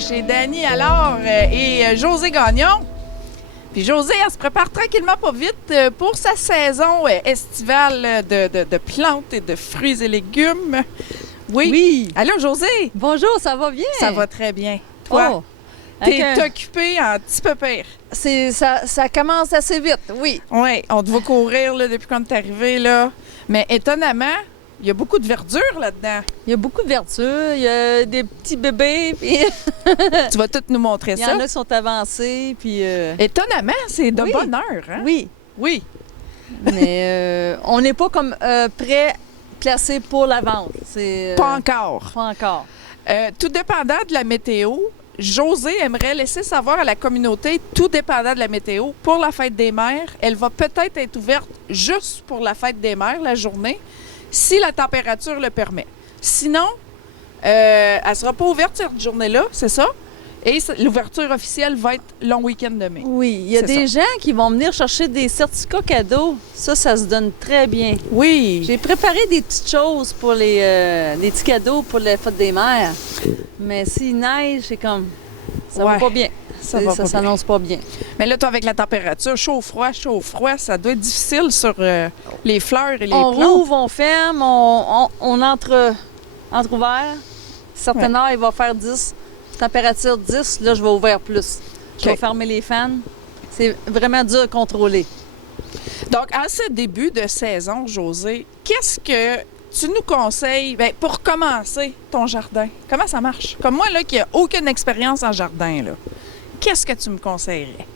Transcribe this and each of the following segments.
chez Dany Allard et Josée Gagnon. Puis Josée, elle se prépare tranquillement pas vite pour sa saison estivale de plantes et de fruits et légumes. Oui. Oui. Allô, Josée? Bonjour, ça va bien? Ça va très bien. Toi? Oh, T'es occupée en petit peu pire. ça commence assez vite, oui. Oui, on te voit courir là, depuis qu'on est arrivé, là. Mais étonnamment, il y a beaucoup de verdure là-dedans. Il y a beaucoup de verdure, il y a des petits bébés, puis Tu vas tout nous montrer il y ça. en a qui sont avancés, puis... Étonnamment, c'est de Oui. bonne heure, hein? Oui, Oui. mais on n'est pas comme prêt, placé pour la vente. C'est, Pas encore. Pas encore. Tout dépendant de la météo, Josée aimerait laisser savoir à la communauté, tout dépendant de la météo, pour la fête des mères, elle va peut-être être ouverte juste pour la fête des mères, la journée, si la température le permet. Sinon, elle ne sera pas ouverte cette journée-là, c'est ça? Et l'ouverture officielle va être long week-end de mai. Oui, il y a C'est des gens qui vont venir chercher des certificats cadeaux. Ça se donne très bien. Oui. J'ai préparé des petites choses pour des petits cadeaux pour la fête des mères. Mais s'il neige, c'est comme... Ça va Ouais, pas bien. ça va pas bien. s'annonce pas bien. Mais là, toi, avec la température, chaud, froid, ça doit être difficile sur les fleurs et les On plantes. rouvre, on ferme, on entre ouvert. Certaines heures, il va faire 10. Température 10, là, je vais ouvrir plus. Je vais OK. fermer les fans. C'est vraiment dur à contrôler. Donc, en ce début de saison, Josée, qu'est-ce que tu nous conseilles pour commencer ton jardin? Comment ça marche? Comme moi, là, qui n'ai aucune expérience en jardin, là, qu'est-ce que tu me conseillerais?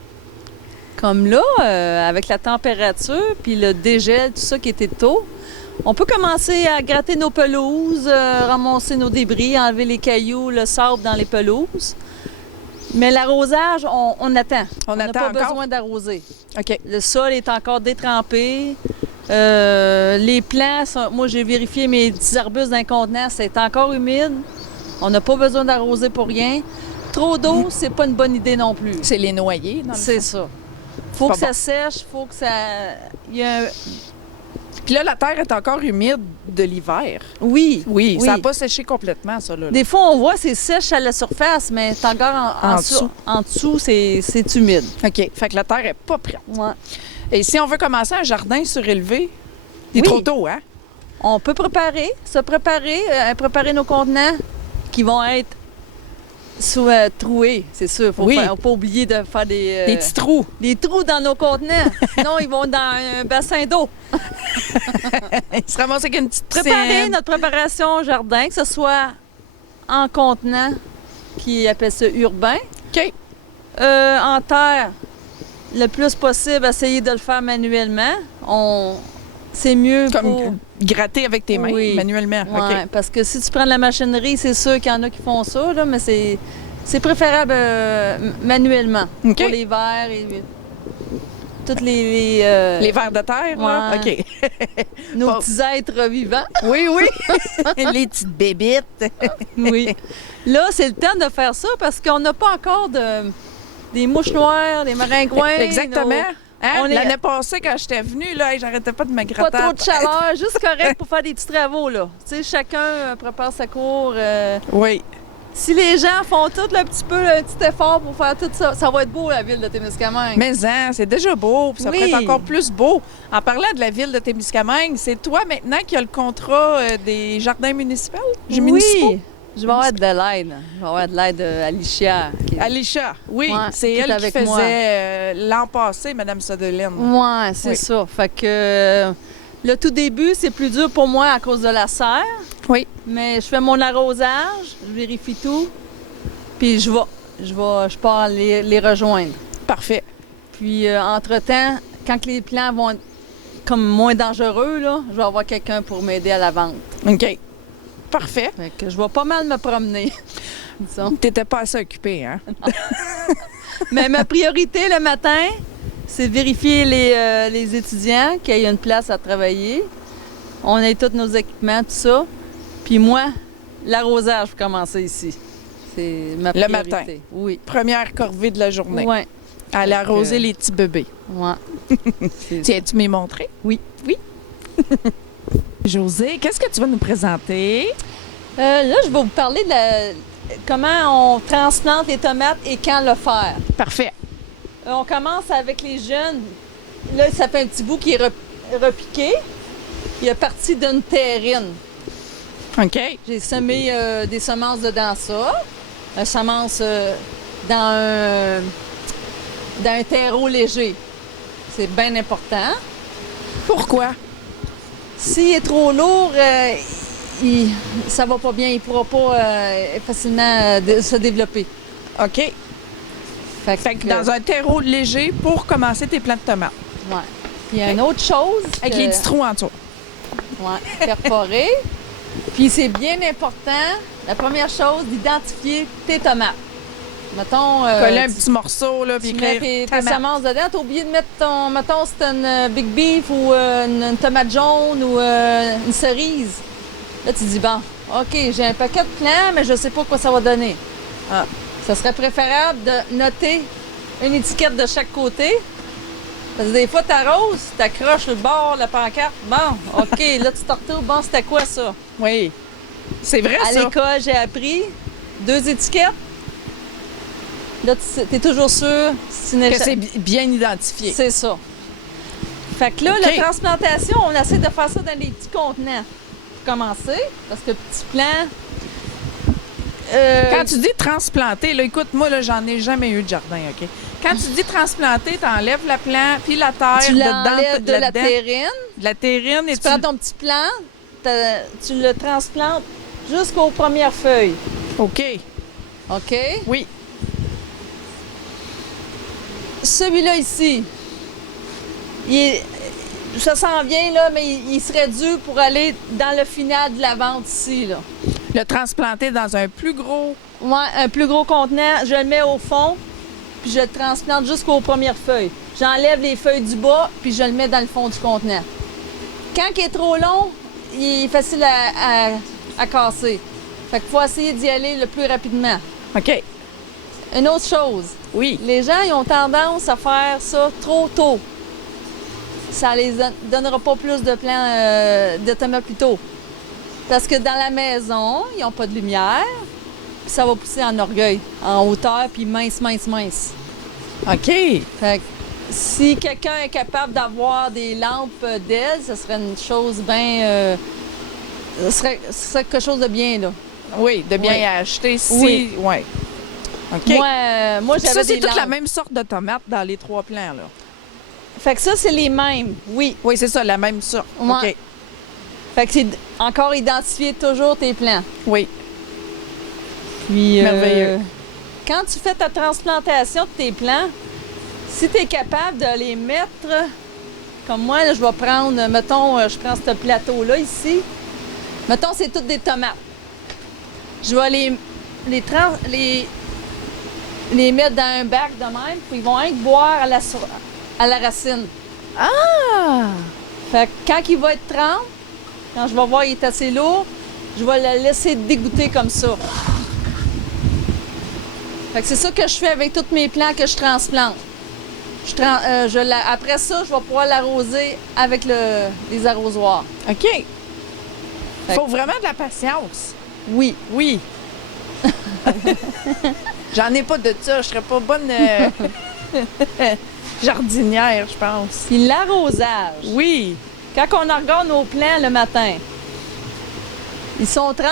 Comme là, avec la température, puis le dégel, tout ça qui était tôt, on peut commencer à gratter nos pelouses, ramasser nos débris, enlever les cailloux, le sable dans les pelouses. Mais l'arrosage, on attend. On n'a attend pas encore? besoin d'arroser. OK. Le sol est encore détrempé. Les plants, moi j'ai vérifié mes petits arbustes d'un contenant, c'est encore humide. On n'a pas besoin d'arroser pour rien. Trop d'eau, c'est pas une bonne idée non plus. C'est les noyer, dans le C'est fond. ça. Faut Pas que bon. ça sèche, faut que ça... il y a un- Puis là, la terre est encore humide de l'hiver. Oui. Oui, ça n'a pas séché complètement, ça, là. Des fois, on voit c'est sèche à la surface, mais c'est encore En dessous. dessous. En dessous, c'est humide. OK. Fait que la terre n'est pas prête. Ouais. Et si on veut commencer un jardin surélevé, il est Oui. trop tôt, hein? On peut préparer nos contenants qui vont être troués, c'est sûr. Faut Oui. pas oublier de faire Des petits trous. des trous dans nos contenants. Sinon, ils vont dans un bassin d'eau. Il se ramasse avec une petite Préparer piscine. notre préparation au jardin, que ce soit en contenant, qui appelle ça urbain, OK. en terre, le plus possible, essayer de le faire manuellement. C'est mieux Comme pour... gratter avec tes mains, Oui. manuellement. Ouais, OK. parce que si tu prends de la machinerie, c'est sûr qu'il y en a qui font ça, là, mais c'est préférable manuellement. OK. Pour les vers et toutes les Les vers de terre, là? Ouais. OK. nos Bon. petits êtres vivants. Oui, oui. Les petites bébites. Oui. Là, c'est le temps de faire ça parce qu'on n'a pas encore des mouches noires, des maringouins. Exactement. Hein? on est- L'année passée, quand j'étais venue, là, j'arrêtais pas de me gratter. Pas trop de chaleur, juste correct pour faire des petits travaux, là. Tu sais, chacun prépare sa cour. Oui. Si les gens font tout un petit effort pour faire tout ça, ça va être beau, la ville de Témiscamingue. Mais c'est déjà beau, puis ça Oui. pourrait être encore plus beau. En parlant de la ville de Témiscamingue, c'est toi maintenant qui as le contrat des jardins municipaux? Municipaux? Oui, je vais avoir de l'aide. Je vais avoir de l'aide d'Alicia. Alicia, oui, Ouais, c'est qui est elle qui avec faisait moi. L'an passé, Mme Sodeline. Ouais, c'est Oui. ça. Fait que le tout début, c'est plus dur pour moi à cause de la serre. Oui. Mais je fais mon arrosage, je vérifie tout, puis je pars les rejoindre. Parfait. Puis entre-temps, quand les plants vont être comme moins dangereux, là, je vais avoir quelqu'un pour m'aider à la vente. OK. Parfait. Fait que je vais pas mal me promener, disons. T'étais pas assez occupée, hein? Mais ma priorité le matin, c'est de vérifier les étudiants qu'il y ait une place à travailler. On a tous nos équipements, tout ça. Puis moi, l'arrosage pour commencer ici. C'est ma Le priorité. matin. Oui. Première corvée de la journée. Ouais. Aller Fait que- arroser les petits bébés. Ouais. C'est- Tiens, tu m'y montré? Oui. Oui. Josée, qu'est-ce que tu vas nous présenter? Là, je vais vous parler comment on transplante les tomates et quand le faire. Parfait. On commence avec les jeunes. Là, ça fait un petit bout qui est repiqué. Il est parti d'une terrine. OK. J'ai semé des semences dedans ça. Une semence dans un terreau léger. C'est bien important. Pourquoi? S'il est trop lourd, ça va pas bien. Il pourra pas facilement se développer. OK. Fait que dans un terreau léger pour commencer tes plants de tomates. Ouais. Puis il y a une autre chose. Avec les petits trous en dessous. Ouais, perforé. Puis c'est bien important, la première chose, d'identifier tes tomates. Mettons. Coller un petit morceau, là, puis tu mets écrire tes semences dedans. T'as oublié de mettre ton. Mettons, c'est une Big Beef ou une tomate jaune ou une cerise. Là, tu dis, bon, OK, j'ai un paquet de plants, mais je sais pas quoi ça va donner. Ah. Ça serait préférable de noter une étiquette de chaque côté. Parce que des fois, t'arroses, t'accroches le bord, la pancarte. Bon, OK, là, tu te retrouves. Bon, c'était quoi ça? Oui. C'est vrai, À ça. l'école, j'ai appris 2 étiquettes. Là, tu es toujours sûr que c'est bien identifié. C'est ça. Fait que là, OK. la transplantation, on essaie de faire ça dans des petits contenants. Pour commencer, parce que petit plant. Quand tu dis transplanter, là, écoute, moi, là, j'en ai jamais eu de jardin, OK? Quand tu dis transplanter, t'enlèves la plante, puis la terre tu l'enlèves de la là-dedans. terrine. De la terrine et Tu prends ton petit plant, tu le transplantes jusqu'aux premières feuilles. OK. OK? Oui. Celui-là ici, ça s'en vient, là, mais il serait dû pour aller dans le final de la vente ici, là. Le transplanter dans un plus gros... Ouais, un plus gros contenant, je le mets au fond, puis je le transplante jusqu'aux premières feuilles. J'enlève les feuilles du bas, puis je le mets dans le fond du contenant. Quand il est trop long, il est facile à casser. Fait qu'il faut essayer d'y aller le plus rapidement. OK. Une autre chose, Oui. les gens ils ont tendance à faire ça trop tôt. Ça les donnera pas plus de plants de tomates plus tôt. Parce que dans la maison, ils n'ont pas de lumière, puis ça va pousser en orgueil, en hauteur, puis mince, mince, mince. OK. Fait que si quelqu'un est capable d'avoir des lampes d'ailes, ce serait une chose bien... ce serait quelque chose de bien, là. Oui, de bien Oui. acheter si... Oui. Ouais. OK. Moi Ça, j'avais c'est des toute la lampes. même sorte de tomate dans les 3 plants, là. Fait que ça, c'est les mêmes, oui. Oui, c'est ça, la même sorte. Ouais. OK. Fait que c'est encore identifier toujours tes plants. Oui. Puis, Merveilleux. quand tu fais ta transplantation de tes plants, si tu es capable de les mettre, comme moi, là, je vais prendre, mettons, je prends ce plateau-là ici. Mettons, c'est toutes des tomates. Je vais les mettre dans un bac de même, puis ils vont être boire à la racine. Ah! Fait que quand il va être 30, quand je vais voir qu'il est assez lourd, je vais le laisser dégoûter comme ça. Fait que c'est ça que je fais avec tous mes plants que je transplante. Après ça, je vais pouvoir l'arroser avec les arrosoirs. OK. Il faut vraiment de la patience. Oui. Oui. J'en ai pas de ça. Je serais pas bonne jardinière, je pense. Puis l'arrosage. Oui. Quand on regarde nos plants le matin, ils sont 30,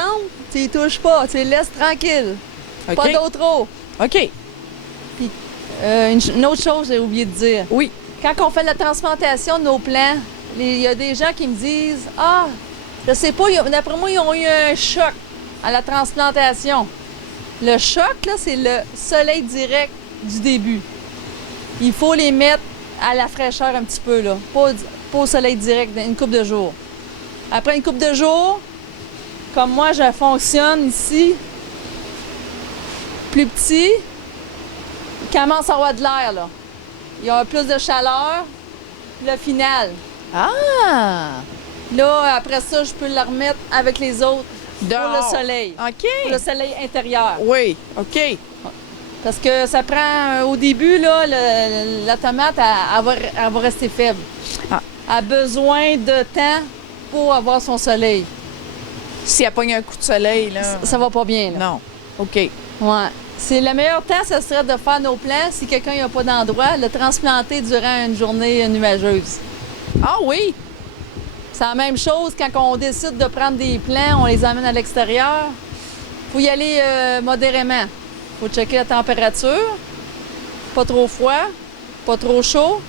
tu les touches pas, tu les laisses tranquilles. OK. Pas d'autre eau. OK. Une autre chose, j'ai oublié de dire. Oui. Quand on fait la transplantation de nos plants, il y a des gens qui me disent « Ah, je sais pas, d'après moi, ils ont eu un choc à la transplantation. » Le choc, là, c'est le soleil direct du début. Il faut les mettre à la fraîcheur un petit peu, là. Pas au soleil direct, une couple de jours. Après une couple de jours, comme moi, je fonctionne ici, plus petit, il commence à avoir de l'air, là. Il y a plus de chaleur. Le final. Ah! Là, après ça, je peux la remettre avec les autres Dehors. pour le soleil. OK. Pour le soleil intérieur. Oui. OK. Parce que ça prend, au début, là, la tomate, elle va rester faible. Ah. Elle a besoin de temps pour avoir son soleil. Si elle pogne un coup de soleil, là. Ça va pas bien, là. Non. OK. Ouais. C'est le meilleur temps, ce serait de faire nos plants, si quelqu'un n'a pas d'endroit, le transplanter durant une journée nuageuse. Ah oui? C'est la même chose quand on décide de prendre des plants, on les amène à l'extérieur. Faut y aller modérément. Faut checker la température. Pas trop froid, pas trop chaud.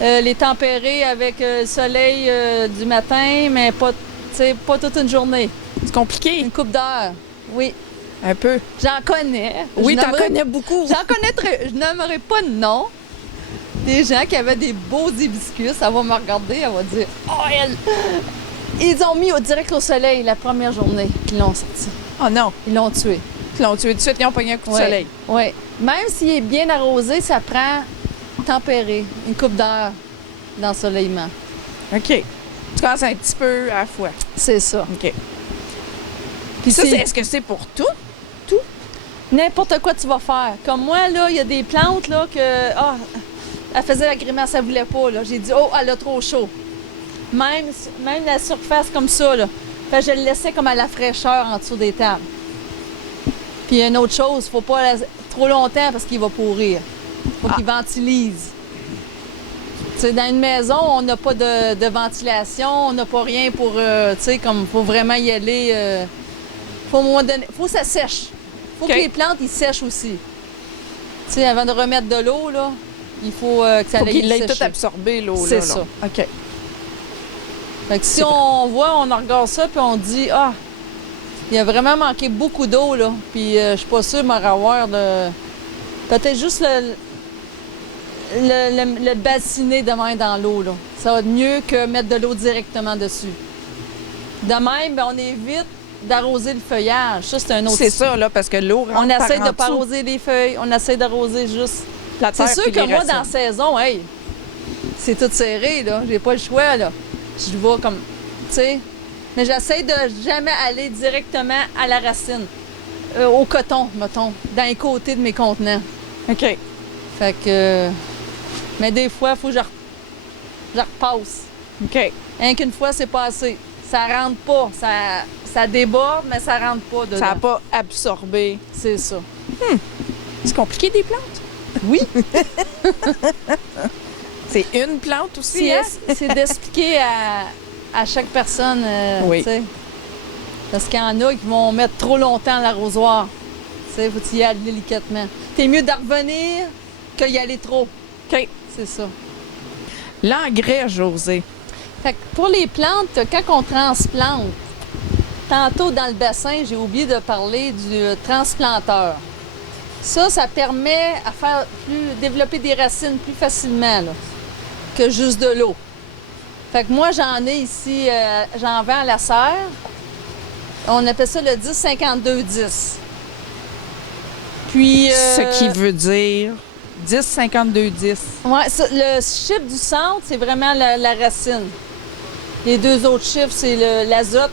Les tempérer avec le soleil du matin, mais pas toute une journée. C'est compliqué. Une coupe d'heure, oui. Un peu. J'en connais. Oui, Je t'en nommerai- connais beaucoup. J'en connais je nommerai pas de nom. Des gens qui avaient des beaux hibiscus, elle va me regarder, elle va dire « Oh, elle! » Ils ont mis direct au soleil la première journée, ils l'ont sorti. Oh non. Ils l'ont tué. Ils l'ont tué tout de suite, ils ont pogné un coup de soleil. Oui. Même s'il est bien arrosé, ça prend tempéré, une coupe d'heure d'ensoleillement. OK. Tu commences un petit peu à la fois. C'est ça. OK. Puis ça, est-ce que c'est pour tout? N'importe quoi tu vas faire. Comme moi, là, il y a des plantes là, que. Ah, elle faisait la grimace, elle voulait pas. Là. J'ai dit, oh, elle a trop chaud. Même la surface comme ça, là. Fait que je le laissais comme à la fraîcheur en dessous des tables. Puis une autre chose, faut pas trop longtemps parce qu'il va pourrir. Faut qu'il ventilise. Tu sais, dans une maison, on n'a pas de ventilation, on n'a pas rien pour. Tu sais, comme, faut vraiment y aller. Faut que ça sèche. Faut OK. que les plantes, ils sèchent aussi. Tu sais, avant de remettre de l'eau, là, il faut que ça Faut aille qu'il l'ait sécher. tout absorbé, l'eau. C'est là, ça. là. OK. Fait que si on voit, on regarde ça, puis on dit, ah, il a vraiment manqué beaucoup d'eau, là. Puis je suis pas sûre de avoir de. Peut-être juste le bassiner de même dans l'eau, là. Ça va être mieux que mettre de l'eau directement dessus. De même, ben, on évite d'arroser le feuillage. Ça, c'est un autre. C'est ça, là, parce que l'eau rentre On essaie de par en pas dessous. arroser les feuilles, on essaie d'arroser juste. La terre C'est sûr puis que les moi, racines. dans la saison, hey, c'est tout serré, là. J'ai pas le choix, là. Je vais comme. Tu sais. Mais j'essaie de jamais aller directement à la racine. Au coton, mettons, dans les côtés de mes contenants. OK. Fait que. Mais des fois, il faut que je repasse. OK. Rien qu'une fois, c'est pas assez. Ça rentre pas. Ça déborde, mais ça rentre pas dedans. Ça n'a pas absorbé. C'est ça. C'est compliqué, des plantes? Oui. C'est une plante aussi, C'est hein? c'est d'expliquer à chaque personne. Oui. Tu sais. Parce qu'il y en a qui vont mettre trop longtemps à l'arrosoir. Tu sais, faut y aller délicatement. T'es mieux d'en revenir qu'y aller trop. OK. C'est ça. L'engrais, José. Fait que pour les plantes, quand on transplante, tantôt dans le bassin, j'ai oublié de parler du transplanteur. Ça permet à faire développer des racines plus facilement là, que juste de l'eau. Fait que moi, j'en ai ici, j'en vends à la serre. On appelle ça le 10-52-10. Puis. Ce qui veut dire 10-52-10. Ouais, le chiffre du centre, c'est vraiment la racine. Les deux autres chiffres, c'est l'azote.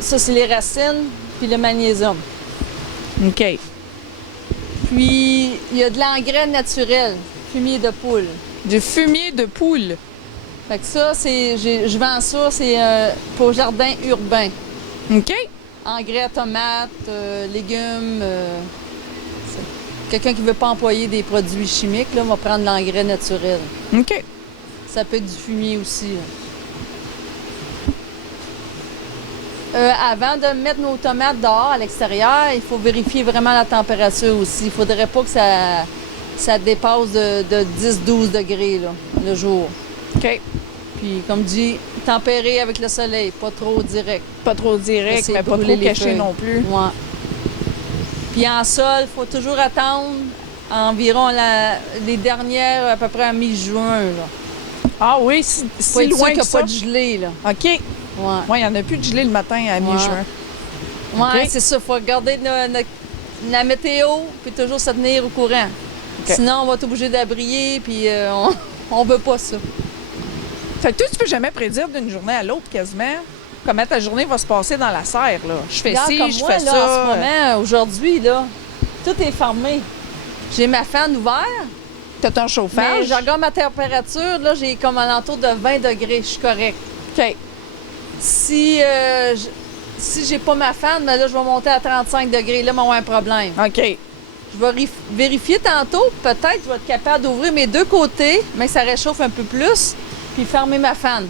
Ça, c'est les racines, puis le magnésium. OK. Puis, il y a de l'engrais naturel, fumier de poule. Du fumier de poule. Fait que ça, je vends ça, c'est pour jardin urbain. OK. Engrais, tomates, légumes. Quelqu'un qui ne veut pas employer des produits chimiques, là, va prendre l'engrais naturel. OK. Ça peut être du fumier aussi. Là. Avant de mettre nos tomates dehors à l'extérieur, il faut vérifier vraiment la température aussi. Il ne faudrait pas que ça dépasse de 10-12 degrés là, le jour. OK. Puis, comme dit, tempérer avec le soleil, pas trop direct. Pas trop direct, Essayer mais de pas brûler trop les caché feuilles. non plus. Ouais. Puis en sol, il faut toujours attendre environ les dernières, à peu près à mi-juin. Là. Ah oui, si Faut être sûr loin qu'il n'y que a ça. pas de gelée. Là. OK. Ouais. Moi, il n'y en a plus de gelée le matin à mi-juin. Ouais, OK. c'est ça. Il faut regarder la météo, puis toujours se tenir au courant. OK. Sinon, on va être obligé d'abrier, puis on veut pas ça. Fait que toi, tu peux jamais prédire d'une journée à l'autre quasiment comment ta journée va se passer dans la serre, là. Je fais Regarde, ci, comme je moi, fais là, ça. en ce moment, aujourd'hui, là, tout est fermé. J'ai ma fan ouverte, T'as ton mais chauffage. je regarde ma température, là, j'ai comme alentour de 20 degrés, je suis correcte. OK. Si si j'ai pas ma fan, ben là, je vais monter à 35 degrés. Là, on va avoir un problème. OK. Je vais vérifier tantôt. Peut-être je vais être capable d'ouvrir mes deux côtés, mais que ça réchauffe un peu plus, puis fermer ma fan.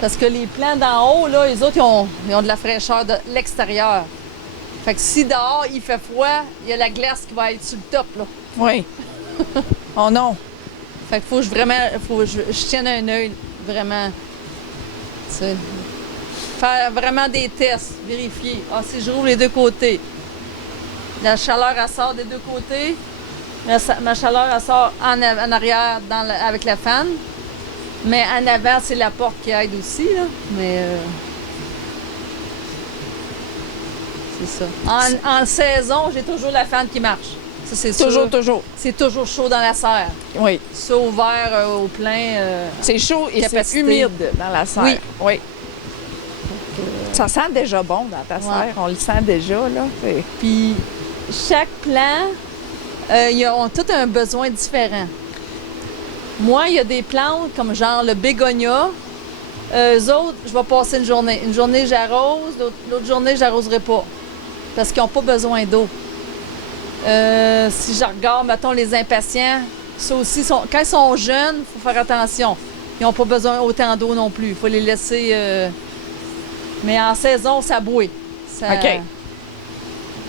Parce que les plants d'en haut, là, les autres, ils ont de la fraîcheur de l'extérieur. Fait que si dehors, il fait froid, il y a la glace qui va être sur le top, là. Oui. Oh non. Fait qu'il faut que je tienne un œil, vraiment. Tu sais, faire vraiment des tests, vérifier. Ah, si je rouvre les deux côtés, la chaleur, elle sort des deux côtés. Ma chaleur, elle sort en arrière avec la fan. Mais en avant, c'est la porte qui aide aussi, là. Mais c'est ça. En saison, j'ai toujours la fan qui marche. Ça, c'est sûr. Toujours. C'est toujours chaud dans la serre. Oui. Ça, ouvert au plein. C'est chaud et c'est capacité. humide dans la serre. Oui. Oui. Ça sent déjà bon dans ta serre. On le sent déjà, là. Puis, chaque plant, ils ont tous un besoin différent. Moi, il y a des plantes comme genre le bégonia. Eux autres, je vais passer une journée. Une journée, j'arrose. L'autre journée, je n'arroserai pas. Parce qu'ils n'ont pas besoin d'eau. Si je regarde, mettons, les impatients, ça aussi, quand ils sont jeunes, il faut faire attention. Ils n'ont pas besoin autant d'eau non plus. Il faut les laisser... Mais en saison, ça bouille. OK.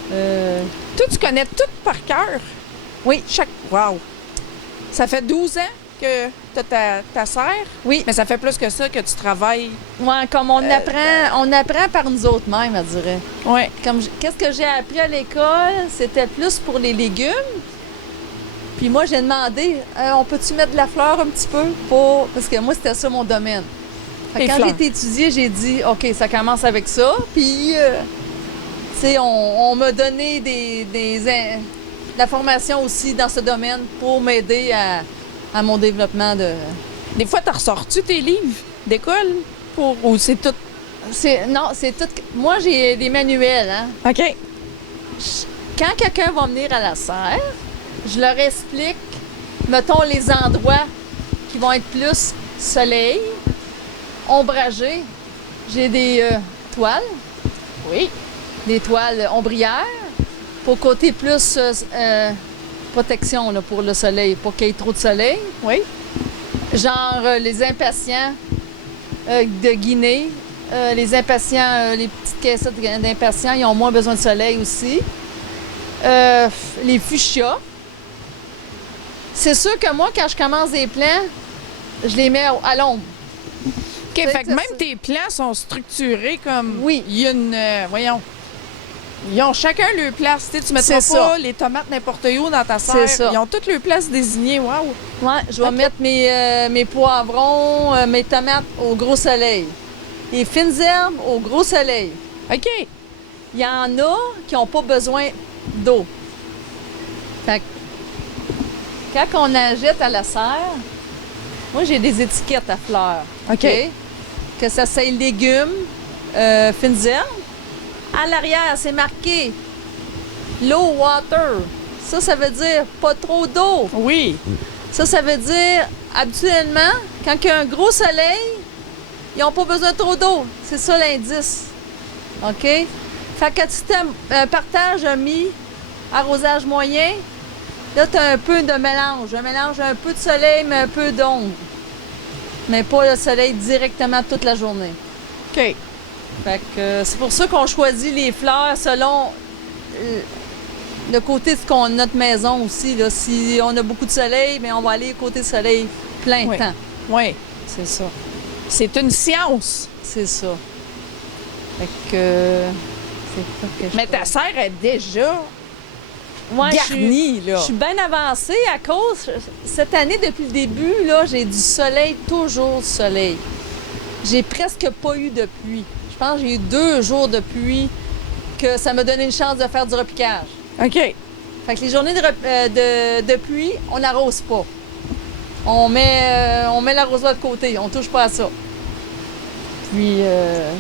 Toi, tu connais tout par cœur? Oui. Wow! Ça fait 12 ans que tu as ta serre? Oui. Mais ça fait plus que ça que tu travailles? Ouais, comme on apprend par nous autres mêmes, je dirais. Oui. Qu'est-ce que j'ai appris à l'école? C'était plus pour les légumes. Puis moi, j'ai demandé, on peut-tu mettre de la fleur un petit peu? Parce que moi, c'était ça mon domaine. Fait que quand j'ai été étudiée, j'ai dit, OK, ça commence avec ça. Puis, tu sais, on m'a donné de la formation aussi dans ce domaine pour m'aider à mon développement de... Des fois, t'as ressorti tes livres d'école? Ou c'est tout... Non, c'est tout... Moi, j'ai des manuels, hein? OK. Quand quelqu'un va venir à la serre, je leur explique, mettons, les endroits qui vont être plus soleil, ombragés. J'ai des toiles. Oui. Des toiles ombrières pour côté plus protection là, pour le soleil, pour qu'il y ait trop de soleil. Oui. Genre les impatients de Guinée, les impatients, les petites caissettes d'impatients, ils ont moins besoin de soleil aussi. Les fuchsias. C'est sûr que moi, quand je commence des plants, je les mets à l'ombre. OK, fait que même tes plants sont structurés comme... Oui. Il y a une... voyons. Ils ont chacun leur place. Tu ne mettras pas les tomates n'importe où dans ta serre. C'est ça. Ils ont toutes leur place désignées. Wow! Ouais, je vais mettre mes poivrons, mes tomates au gros soleil. Les fines herbes au gros soleil. OK. Il y en a qui n'ont pas besoin d'eau. Fait que quand on achète à la serre, moi, j'ai des étiquettes à fleurs. OK. Que ça soit légumes, fines herbes. À l'arrière, c'est marqué low water. Ça veut dire pas trop d'eau. Oui. Ça veut dire, habituellement, quand il y a un gros soleil, ils n'ont pas besoin de trop d'eau. C'est ça l'indice. OK? Fait que tu partages un mi-arrosage moyen, là, tu as un peu de mélange. Un mélange, un peu de soleil, mais un peu d'ombre. Mais pas le soleil directement toute la journée. OK. Fait que c'est pour ça qu'on choisit les fleurs selon le côté de notre maison aussi. Là. Si on a beaucoup de soleil, bien, on va aller côté soleil plein temps. Oui. C'est ça. C'est une science. C'est ça. Fait que... Mais ta serre est déjà ouais, garnie, là. Je suis bien avancée à cause... Cette année, depuis le début, là, j'ai du soleil, toujours du soleil. J'ai presque pas eu de pluie. Je pense que j'ai eu 2 jours de pluie que ça m'a donné une chance de faire du repiquage. OK. Fait que les journées de pluie, on n'arrose pas. On met l'arrosoir de côté, on touche pas à ça. Puis...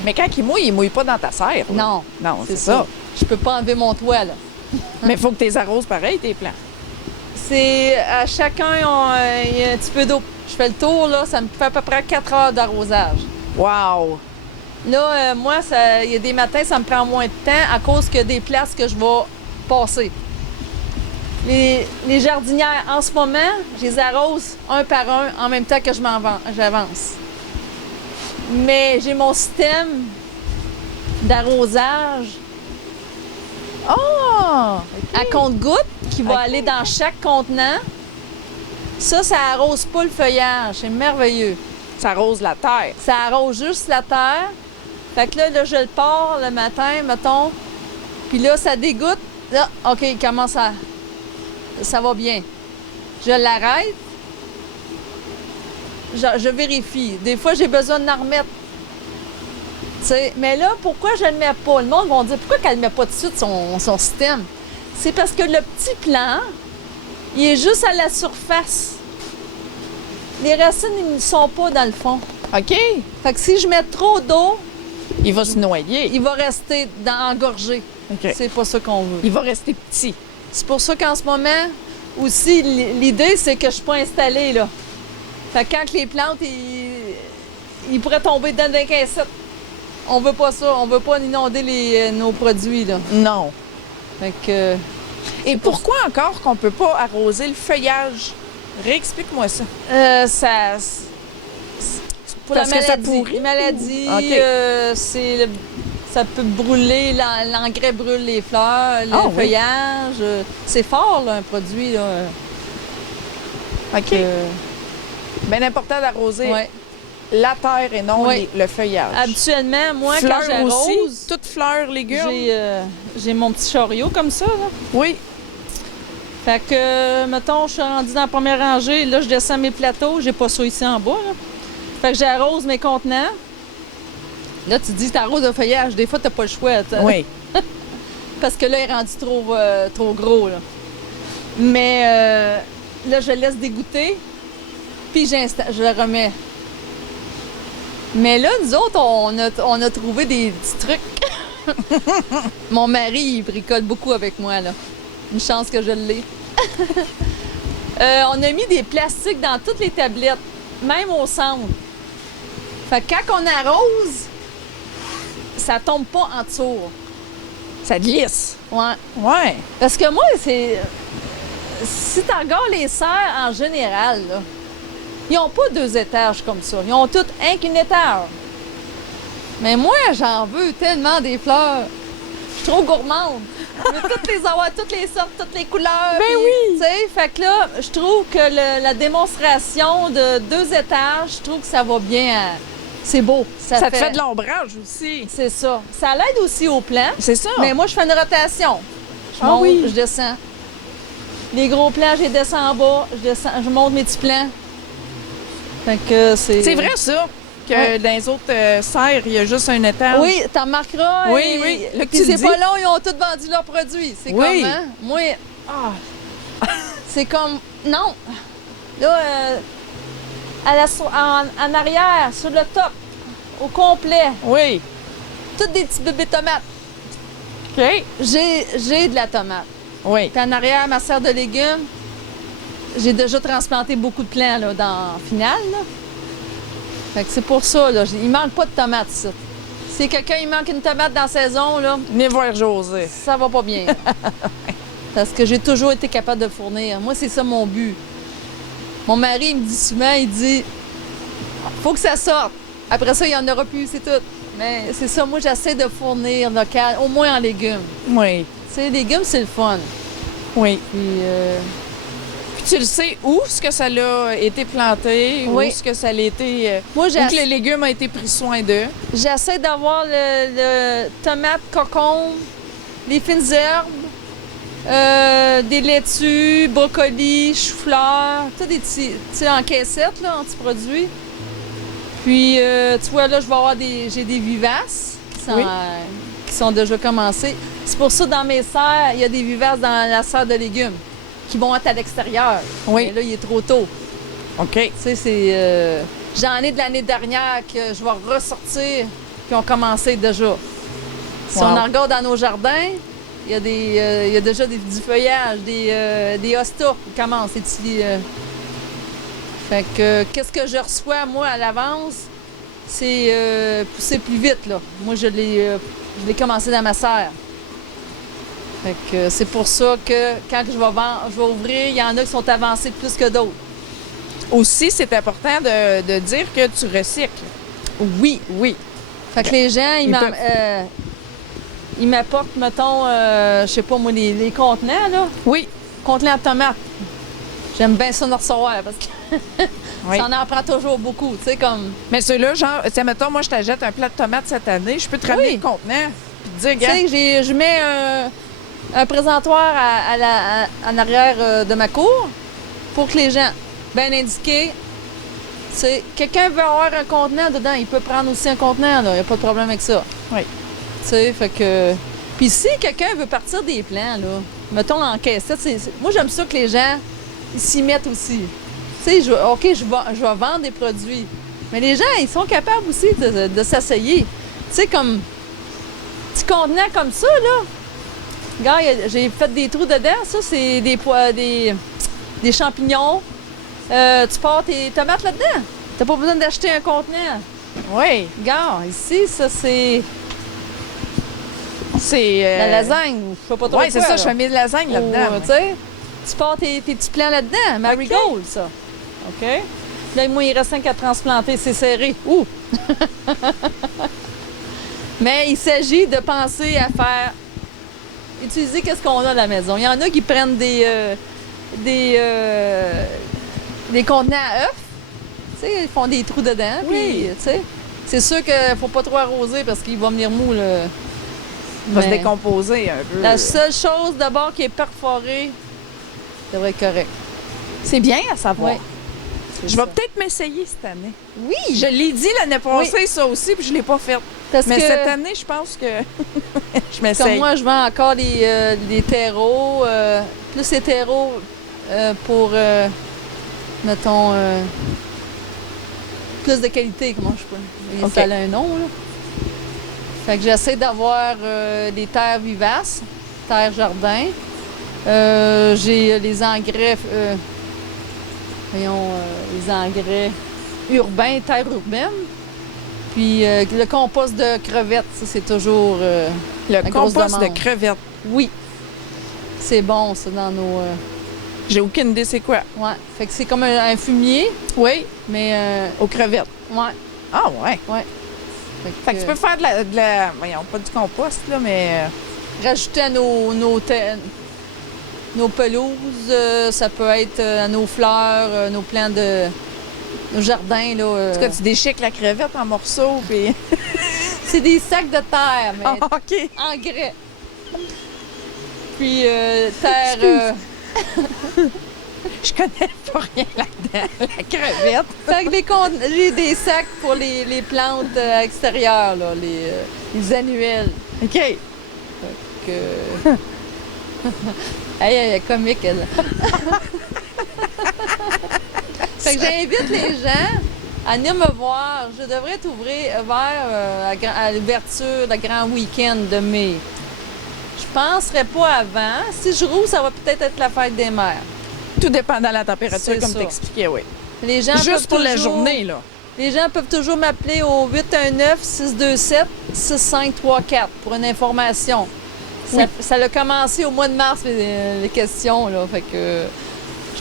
Mais quand il mouille pas dans ta serre. Là. Non. Non, c'est ça. Je peux pas enlever mon toit, là. Mais il faut que tu les arroses pareil, tes plants. C'est... À chacun, il y a un petit peu d'eau. Je fais le tour, là, ça me fait à peu près 4 heures d'arrosage. Wow! Là, moi, il y a des matins, ça me prend moins de temps à cause qu'il y a des places que je vais passer. Les jardinières, en ce moment, je les arrose un par un en même temps que j'avance. Mais j'ai mon système d'arrosage Ah! à compte-gouttes qui va Ok. aller dans chaque contenant. Ça arrose pas le feuillage. C'est merveilleux. Ça arrose la terre. Ça arrose juste la terre. Fait que là, je le pars le matin, mettons. Puis là, ça dégoûte. Là, OK, il commence à... Ça va bien. Je l'arrête. Je vérifie. Des fois, j'ai besoin d'en remettre. T'sais, mais là, pourquoi je ne le mets pas? Le monde va dire, pourquoi qu'elle ne met pas tout de suite son système? C'est parce que le petit plant, il est juste à la surface. Les racines, ils ne sont pas dans le fond. OK. Fait que si je mets trop d'eau, Il va se noyer. il va rester engorgé. OK. C'est pas ça qu'on veut. Il va rester petit. C'est pour ça qu'en ce moment, aussi, l'idée, c'est que je suis pas installée, là. Fait que quand les plantes, ils pourraient tomber dans des caissettes. On veut pas ça. On veut pas inonder nos produits, là. Non. Fait que... Et pourquoi encore qu'on peut pas arroser le feuillage? Réexplique-moi ça. Pour Parce la que ça maladie. pourrit? Les maladies, OK. ça peut brûler, l'engrais brûle les fleurs, le Ah oui. feuillage. C'est fort, là, un produit, là. OK. Bien important d'arroser Ouais. la terre et non Oui. le feuillage. Habituellement, moi, quand Fleurs j'arrose, aussi? Toutes fleurs, légumes? j'ai mon petit chariot comme ça, là. Oui. Fait que, mettons, je suis rendue dans la première rangée, là, je descends mes plateaux, j'ai pas ça ici en bas, là. Fait que j'arrose mes contenants. Là, tu dis, t'arroses le feuillage, des fois, t'as pas le choix. Oui. Parce que là, il est rendu trop gros, là. Mais là, je le laisse dégoûter, puis je le remets. Mais là, nous autres, on a trouvé des petits trucs. Mon mari, il bricole beaucoup avec moi, là. Une chance que je l'ai. On a mis des plastiques dans toutes les tablettes, même au centre. Fait que quand on arrose, ça tombe pas en dessous. Ça glisse. Ouais. Ouais. Parce que moi, c'est... Si tu regardes les serres en général, là, ils n'ont pas 2 étages comme ça. Ils ont tous un qu'un étage. Mais moi, j'en veux tellement des fleurs. Je suis trop gourmande. Je veux toutes les avoir, toutes les sortes, toutes les couleurs. Ben puis, oui! Tu sais, fait que là, je trouve que la démonstration de 2 étages, je trouve que ça va bien. C'est beau. Ça te fait de l'ombrage aussi. C'est ça. Ça l'aide aussi au plan. C'est ça. Mais moi, je fais une rotation. Je Ah monte, oui. je descends. Les gros plans, je les descends en bas. Je monte mes petits plans. Fait que c'est... C'est vrai, ça, que Ouais. dans les autres serres, il y a juste un étage. Oui, t'en remarqueras. Oui, et- oui, là que Puis tu le c'est dis. pas long, ils ont tous vendu leurs produits. C'est Oui. comme, hein? Moi, c'est comme... Non. Là, en arrière, sur le top, au complet, Oui. toutes des petits bébés tomates. OK. J'ai de la tomate. Oui. Puis en arrière, ma serre de légumes, j'ai déjà transplanté beaucoup de plants là, dans Finale. Là. Fait que c'est pour ça, là. Il manque pas de tomates, ça. Si quelqu'un il manque une tomate dans la saison, là, Venez voir José. ça va pas bien. Parce que j'ai toujours été capable de fournir. Moi, c'est ça mon but. Mon mari, il me dit souvent, il dit, faut que ça sorte. Après ça, il n'y en aura plus, c'est tout. Mais c'est ça, moi, j'essaie de fournir local, au moins en légumes. Oui. Tu sais, les légumes, c'est le fun. Oui. Puis, Puis tu le sais où est-ce que ça a été planté, où Oui. est-ce que ça a été... moi, où que le légume a été pris soin d'eux. j'essaie d'avoir le tomate, cocombe, les fines herbes, des laitues, brocolis, chou-fleurs, tout des petits, tu sais, en caissette, là, en petits produits. Puis, tu vois, là, j'ai des vivaces Oui. qui sont déjà commencés. C'est pour ça, dans mes serres, il y a des vivaces dans la serre de légumes qui vont être à l'extérieur. Oui. Mais là, il est trop tôt. OK. Tu sais, c'est... J'en ai de l'année dernière que je vais ressortir, qui ont commencé déjà. Si Wow. on en regarde dans nos jardins, il y a déjà du feuillage, des hostas qui commencent. Fait que qu'est-ce que je reçois, moi, à l'avance? c'est poussé plus vite, là. Moi, je l'ai commencé dans ma serre. Fait que c'est pour ça que quand je vais ouvrir, il y en a qui sont avancés plus que d'autres. Aussi, c'est important de dire que tu recycles. Oui. Fait que les gens, ils m'apportent, mettons, je sais pas moi, les contenants, là. Oui. Contenants de tomates. J'aime bien ça de recevoir parce que Oui. ça en prend toujours beaucoup, tu sais, comme... Mais ceux-là, genre, tiens, mettons, moi, je t'achète un plat de tomates cette année, je peux te ramener Oui. le contenant puis te dire, Tu regarde, sais, je mets un présentoir en arrière de ma cour pour que les gens, bien indiqués, c'est quelqu'un veut avoir un contenant dedans, il peut prendre aussi un contenant, là, il n'y a pas de problème avec ça. Oui. Tu sais, fait que... Puis si quelqu'un veut partir des plants, là, mettons en caissette, moi j'aime ça que les gens ils s'y mettent aussi. Tu sais, je vais vendre des produits, mais les gens, ils sont capables aussi de s'asseyer. Tu sais, comme petit contenant comme ça, là. Regarde, j'ai fait des trous dedans. Ça, c'est des champignons. Tu pars tes tomates là-dedans. T'as pas besoin d'acheter un contenant. oui, Regarde, ici, ça, c'est c'est... la lasagne. Je sais pas trop Oui, c'est quoi, ça, là. je fais mes lasagnes là-dedans. Tu sais, tu pars tes petits plants là-dedans. Marigold, ça. OK? Là, moi, il reste 5 à transplanter. C'est serré. Ouh! Mais il s'agit de penser à faire... Utiliser qu'est-ce qu'on a à la maison. Il y en a qui prennent des contenants à œufs. Tu sais, ils font des trous dedans. Oui. Puis, tu sais, c'est sûr qu'il ne faut pas trop arroser parce qu'il va venir mou, là. Il va se Mais décomposer un peu. la seule chose, d'abord, qui est perforée, ça devrait être correct. C'est bien à savoir. Oui. Je vais peut-être m'essayer cette année. Oui! Je l'ai dit l'année passée, ça aussi, puis je l'ai pas fait. Parce Mais que, cette année, je pense que je comme m'essaye. moi, je vends encore des terreaux, plus les terreaux pour, mettons, plus de qualité, comment je peux. OK. Ça a un nom, là. Fait que j'essaie d'avoir des terres vivaces, terres jardin. J'ai les engrais, les engrais urbains, terres urbaines. Puis le compost de crevettes, ça, c'est toujours la Le grosse compost de demande. crevettes. Oui. C'est bon, ça, dans nos... J'ai aucune idée c'est quoi. ouais. Fait que c'est comme un fumier, Oui, mais... aux crevettes. ouais. Ah ouais. Fait que tu peux faire de la... Voyons, pas du compost, là, mais... rajouter à nos pelouses, ça peut être à nos fleurs, nos plants de... nos jardins, là. En tout cas, tu déchiques la crevette en morceaux, puis... C'est des sacs de terre, mais Ah, OK. engrais. Puis terre... Je connais pas rien là-dedans, la crevette. Fait que j'ai des sacs pour les plantes extérieures, là, les annuelles. OK. Que... elle est comique, elle. Fait que j'invite les gens à venir me voir. Je devrais être ouvert à l'ouverture de grand week-end de mai. Je penserais pas avant. Si je roule, ça va peut-être être la fête des mères. Tout dépend de la température, C'est comme ça. tu expliquais, oui. Les gens peuvent Juste pour la toujours- journée, là. Les gens peuvent toujours m'appeler au 819-627-6534 pour une information. Oui. Ça a commencé au mois de mars, les questions, là. Fait que...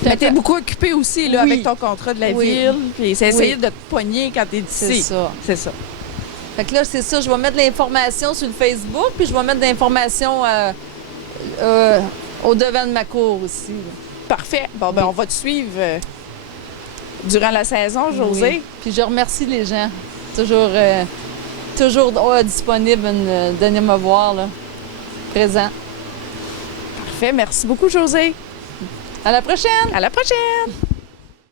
Mais t'es beaucoup occupé aussi, là, Oui. avec ton contrat de la Oui. ville. Puis c'est essayer Oui. de te poigner quand t'es C'est d'ici. ça. C'est ça. Fait que là, c'est ça. Je vais mettre de l'information sur le Facebook, puis je vais mettre de l'information au devant de ma cour aussi, là. Parfait. Bon, ben, Oui. on va te suivre durant la saison, José. Oui. Puis je remercie les gens. Toujours disponible de venir me voir, là. Présent. Parfait. Merci beaucoup, José. À la prochaine! À la prochaine.